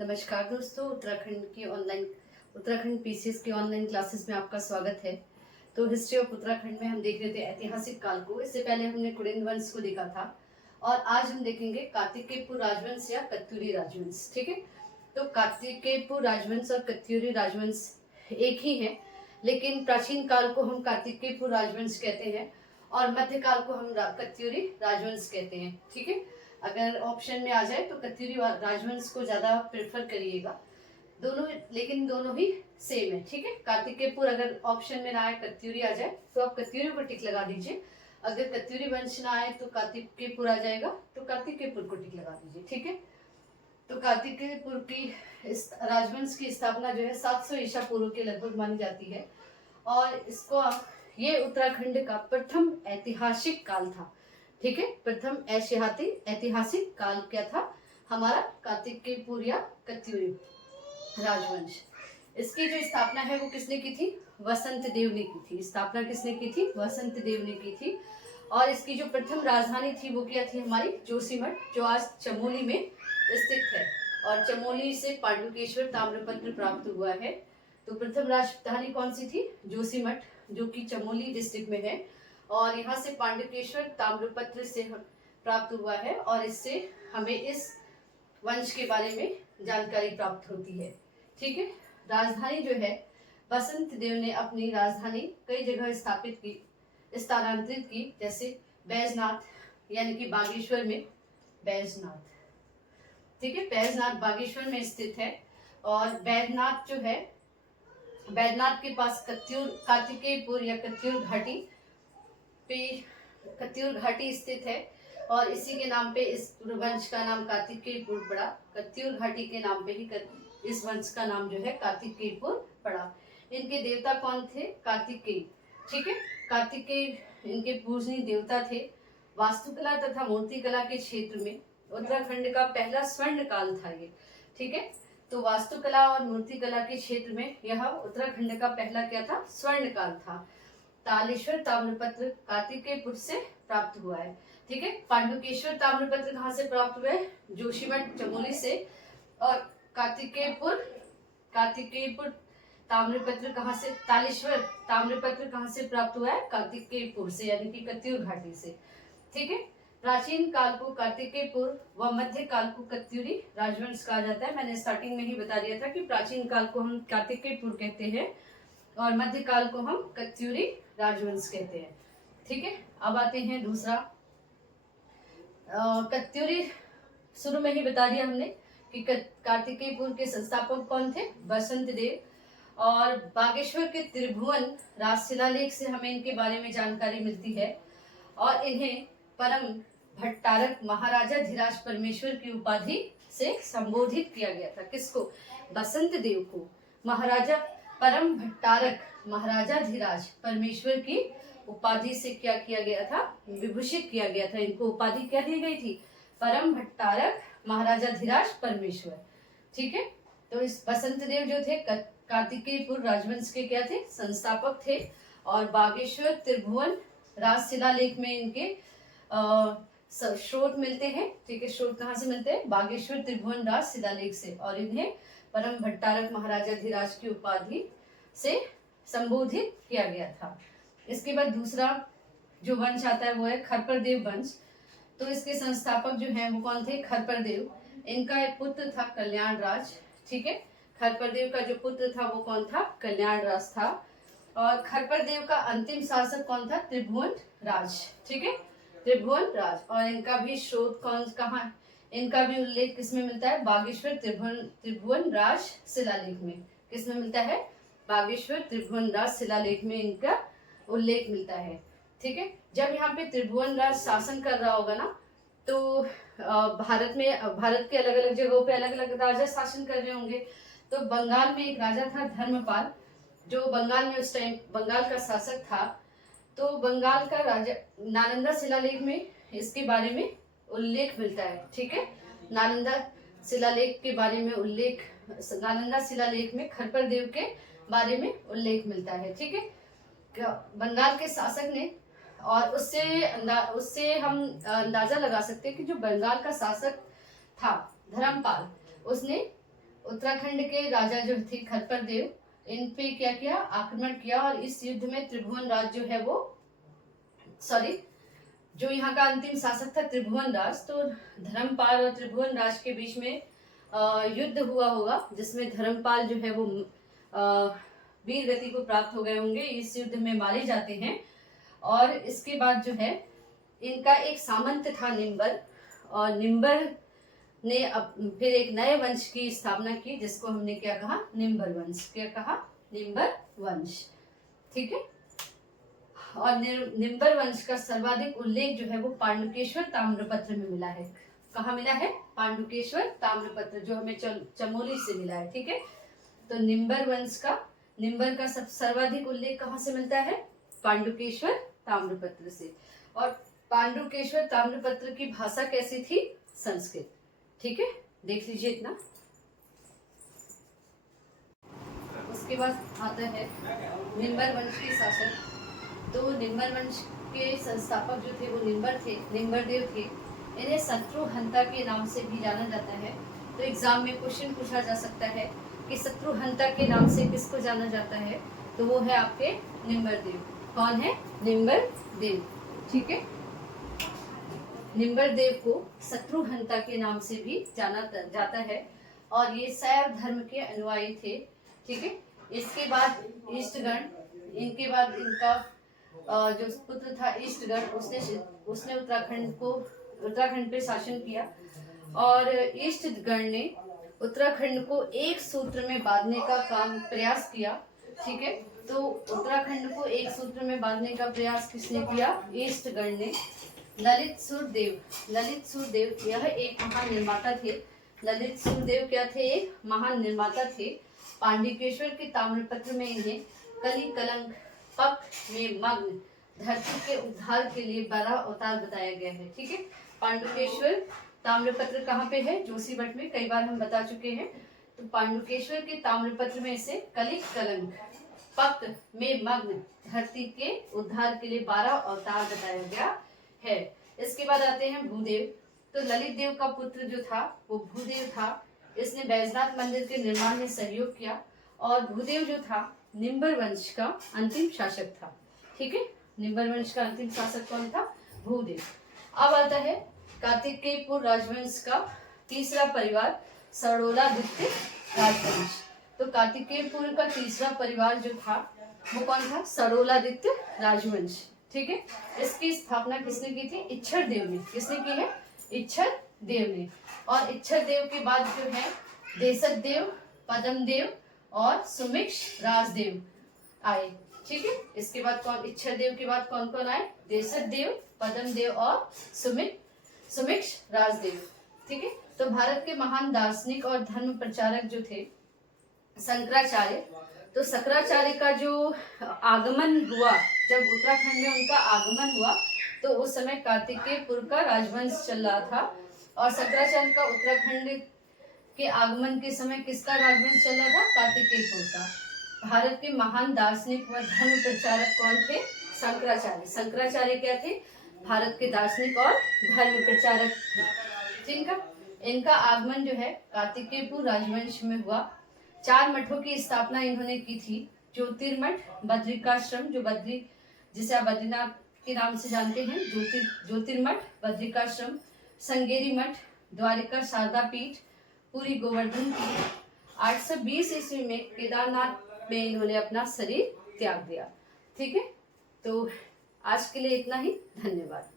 नमस्कार दोस्तों, उत्तराखंड पीसीएस की ऑनलाइन क्लासेस में आपका स्वागत है। तो हिस्ट्री ऑफ उत्तराखंड में हम देख रहे थे ऐतिहासिक काल को। इससे पहले हमने कुलिन वंश को देखा था और आज हम देखेंगे कार्तिकेयपुर राजवंश या कत्यूरी राजवंश। ठीक है, तो कार्तिकेयपुर राजवंश और कत्यूरी राजवंश एक ही है, लेकिन प्राचीन काल को हम कार्तिकेयपुर राजवंश कहते हैं और मध्यकाल को हम कत्यूरी राजवंश कहते हैं। ठीक है, अगर ऑप्शन में आ जाए तो कत्यूरी राजवंश को ज्यादा प्रेफर करिएगा। दोनों, लेकिन दोनों ही सेम है। ठीक है, कार्तिकेयपुर अगर ऑप्शन में ना आए, कत्यूरी आ जाए तो आप कत्यूरी को टिक लगा दीजिए। अगर कत्यूरी वंश ना आए तो कार्तिकेयपुर आ जाएगा, तो कार्तिकेयपुर को टिक लगा दीजिए। ठीक है, तो कार्तिकेयपुर की इस राजवंश की स्थापना जो है 700 ईसा पूर्व के लगभग मानी जाती है और ये उत्तराखंड का प्रथम ऐतिहासिक काल था। ठीक है, प्रथम ऐतिहासिक काल क्या था हमारा? कार्तिकेयपुर या कत्यूरी राजवंश। इसकी जो स्थापना है वो किसने की थी? वसंत देव ने की थी। स्थापना किसने की थी? वसंत देव ने की थी। और इसकी जो प्रथम राजधानी थी वो क्या थी? हमारी जोशीमठ, जो आज चमोली में स्थित है। और चमोली से पांडुकेश्वर ताम्रपत्र प्राप्त हुआ है। तो प्रथम राजधानी कौन सी थी? जोशीमठ, जो कि चमोली डिस्ट्रिक्ट में है। और यहाँ से पांडुकेश्वर ताम्रपत्र से प्राप्त हुआ है और इससे हमें इस वंश के बारे में जानकारी प्राप्त होती है। ठीक है, राजधानी जो है वसंत देव ने अपनी राजधानी कई जगह स्थानांतरित की, जैसे बैजनाथ यानी कि बागेश्वर में बैजनाथ। ठीक है, बैजनाथ बागेश्वर में स्थित है और बैजनाथ जो है, बैजनाथ के पास कार्तिकेयपुर या कत्यूर घाटी स्थित है और इसी के नाम पे इस वंश का नाम कार्तिकेयपुर पड़ा। कत्यूर घाटी के नाम पे ही इस वंश का नाम जो है कार्तिकेयपुर पड़ा। इनके देवता कौन थे? कार्तिकेय। ठीक है, कार्तिकेय इनके पूजनीय देवता थे। वास्तुकला तथा मूर्तिकला के क्षेत्र में उत्तराखंड का पहला स्वर्ण काल था ये। ठीक है, तो वास्तुकला और मूर्तिकला के क्षेत्र में यह उत्तराखंड का पहला क्या था? स्वर्ण काल था। तालेश्वर ताम्रपत्र कार्तिकेयपुर से प्राप्त हुआ है। ठीक है, पांडुकेश्वर ताम्रपत्र कहाँ से प्राप्त हुआ है? जोशीमठ चमोली से। और कार्तिकेयपुर ताम्रपत्र कहाँ से? तालेश्वर ताम्रपत्र कहाँ से प्राप्त हुआ है? कार्तिकेयपुर से, यानी कि कत्यूर घाटी से। ठीक है, प्राचीन काल को कार्तिकेयपुर व मध्य काल को कत्यूरी राजवंश कहा जाता है। मैंने स्टार्टिंग में ही बता दिया था कि प्राचीन काल को हम कार्तिकेयपुर कहते हैं और मध्यकाल को हम कत्यूरी राजवंश कहते हैं। ठीक है, अब आते हैं दूसरा। कत्यूरी शुरू में ही बता दिया हमने कि कार्तिकेयपुर के संस्थापक कौन थे? वसंत देव। और बागेश्वर के त्रिभुवन राज शिलालेख से हमें इनके बारे में जानकारी मिलती है और इन्हें परम भट्टारक महाराजा धीराज परमेश्वर की उपाधि से संबोधित किया गया था। किसको? वसंत देव को महाराजा परम भट्टारक महाराजा धीराज परमेश्वर की उपाधि से क्या किया गया था? विभूषित किया गया था। इनको उपाधि क्या दी गई थी? परम भट्टारक महाराजा धीराज परमेश्वर। ठीक है, तो इस वसंत देव जो थे कार्तिकेयपुर राजवंश के क्या थे? संस्थापक थे। और बागेश्वर त्रिभुवन राज शिलालेख में इनके स्रोत मिलते हैं। ठीक है, स्रोत कहाँ से मिलते हैं? बागेश्वर त्रिभुवन राज शिलालेख से। और इन्हें परम भट्टारक महाराजा धीराज की उपाधि से संबोधित किया गया था। इसके बाद दूसरा जो वंश आता है वो है खरपरदेव वंश। तो इसके संस्थापक जो हैं वो कौन थे? खरपरदेव। इनका एक पुत्र था कल्याण राज। ठीक है, खरपरदेव का जो पुत्र था वो कौन था? कल्याण राज था। और खरपरदेव का अंतिम शासक कौन था? त्रिभुवन राज। ठीक है, त्रिभुवन राज। और इनका भी स्रोत कहाँ? इनका भी उल्लेख किसमें मिलता है? बागेश्वर त्रिभुवन राज शिलालेख में। किसमें मिलता है? बागेश्वर त्रिभुवन राज शिलालेख में इनका उल्लेख मिलता है। ठीक है, जब यहाँ पे त्रिभुवन राज शासन कर रहा होगा ना, तो भारत के अलग अलग जगहों पे अलग अलग राजा शासन कर रहे होंगे। तो बंगाल में एक राजा था धर्मपाल, जो बंगाल में उस टाइम बंगाल का शासक था। तो बंगाल का राजा नालंदा शिलालेख में इसके बारे में उल्लेख मिलता है। ठीक है, नालंदा शिलालेख के बारे में नालंदा शिलालेख में खरपरदेव के बारे में उल्लेख मिलता है। ठीक है, बंगाल के शासक ने, और उससे हम अंदाजा लगा सकते हैं कि जो बंगाल का शासक था धर्मपाल, उसने उत्तराखंड के राजा जो थे खरपर देव, इन पे क्या किया, आक्रमण किया और इस युद्ध में त्रिभुवन राज जो है वो, सॉरी, जो यहाँ का अंतिम शासक था त्रिभुवन राज, तो धर्मपाल और त्रिभुवन राज के बीच में युद्ध हुआ होगा, जिसमें धर्मपाल जो है वो वीर गति को प्राप्त हो गए होंगे, इस युद्ध में मारे जाते हैं। और इसके बाद जो है इनका एक सामंत था निम्बर, और निम्बर ने फिर एक नए वंश की स्थापना की, जिसको हमने क्या कहा, निम्बर वंश। क्या कहा, निम्बर वंश। ठीक है। और निम्बर वंश का सर्वाधिक उल्लेख जो है वो पांडुकेश्वर ताम्रपत्र में मिला है। कहाँ मिला है, पांडुकेश्वर ताम्रपत्र, जो हमें चमोली से मिला है। ठीक है। तो निम्बर का सर्वाधिक उल्लेख कहाँ से मिलता है, पांडुकेश्वर ताम्रपत्र से। और पांडुकेश्वर ताम्रपत्र की भाषा कैसी थी, संस्कृत। ठीक है, देख लीजिए इतना। उसके बाद आता है निम्बर वंश के शासक। तो निम्बर वंश के संस्थापक जो थे वो निम्बरदेव थे। इन्हें शत्रुहंता के नाम से भी जाना जाता है। तो एग्जाम में क्वेश्चन पूछा जा सकता है कि शत्रुहंता के नाम से किसको जाना जाता है, तो वो है आपके निम्बरदेव। कौन है, निम्बरदेव। ठीक है। निम्बरदेव को शत्रुहंता के नाम से भी जाना जाता है और ये शैव धर्म के अनुयायी थे। ठीक है। इसके बाद इष्टगण, इनके बाद इनका जो पुत्र था इष्टगण, उसने उत्तराखंड पे शासन किया और इष्टगण ने उत्तराखंड को एक सूत्र में बांधने का प्रयास किया। ठीक है। तो उत्तराखंड को एक सूत्र में बांधने का प्रयास किसने किया, इष्टगण ने। ललित सुरदेव यह एक महान निर्माता थे। ललित सुरदेव क्या थे, एक महान निर्माता थे। पांडुकेश्वर के ताम्रपत्र में इन्हें कली कलंक पक्ष में मग्न धरती के उद्धार के लिए 12 अवतार बताया गया है। ठीक है। पांडुकेश्वर ताम्रपत्र कहाँ पे है, जोशीमठ में, कई बार हम बता चुके हैं। तो पांडुकेश्वर के ताम्रपत्र में इसे कली कलंक पक्ष में मग्न धरती के उद्धार के लिए 12 अवतार बताया गया है। इसके बाद आते हैं भूदेव। तो ललित देव का पुत्र जो था वो भूदेव था। इसने बैजनाथ मंदिर के निर्माण में सहयोग किया और भूदेव जो था निम्बर वंश का अंतिम शासक था। ठीक है। निम्बर वंश का अंतिम शासक कौन था, भूदेव। अब आता है कार्तिकेयपुर राजवंश का तीसरा परिवार, सरोलादित्य राजवंश। तो कार्तिकेयपुर का तीसरा परिवार जो था वो कौन था, सरोलादित्य राजवंश। ठीक है। इसकी स्थापना किसने की थी, इच्छर देव ने। किसने की है, इच्छर देव ने। और इच्छर देव के बाद जो है देशक देव, पदम देव और सुमिक्ष राजदेव आए। ठीक है। इसके बाद कौन, इच्छर देव के बाद कौन कौन आए, देशक देव, पदम देव और सुमिक्ष राजदेव। ठीक है। तो भारत के महान दार्शनिक और धर्म प्रचारक जो थे शंकराचार्य। तो शंकराचार्य का जो आगमन हुआ, जब उत्तराखंड में उनका आगमन हुआ, तो उस समय कार्तिकेयपुर का राजवंश चल रहा था और शंकराचार्य का उत्तराखंड के आगमन के समय किसका राजवंश चल रहा था, कार्तिकेयपुर का। भारत के महान दार्शनिक व धर्म प्रचारक कौन थे, शंकराचार्य। शंकराचार्य क्या थे, भारत के दार्शनिक और धर्म प्रचारक थे, जिनका इनका आगमन जो है कार्तिकेयपुर राजवंश में हुआ। 4 मठों की स्थापना इन्होंने की थी। ज्योतिर्मठ, बद्रिकाश्रम, जिसे आप बद्रीनाथ के नाम से जानते हैं, ज्योतिर्मठ, बद्रिकाश्रम, संगेरी मठ, द्वारिका शारदा पीठ, पूरी गोवर्धन पीठ। 820 ईस्वी में केदारनाथ में इन्होंने अपना शरीर त्याग दिया। ठीक है। तो आज के लिए इतना ही, धन्यवाद।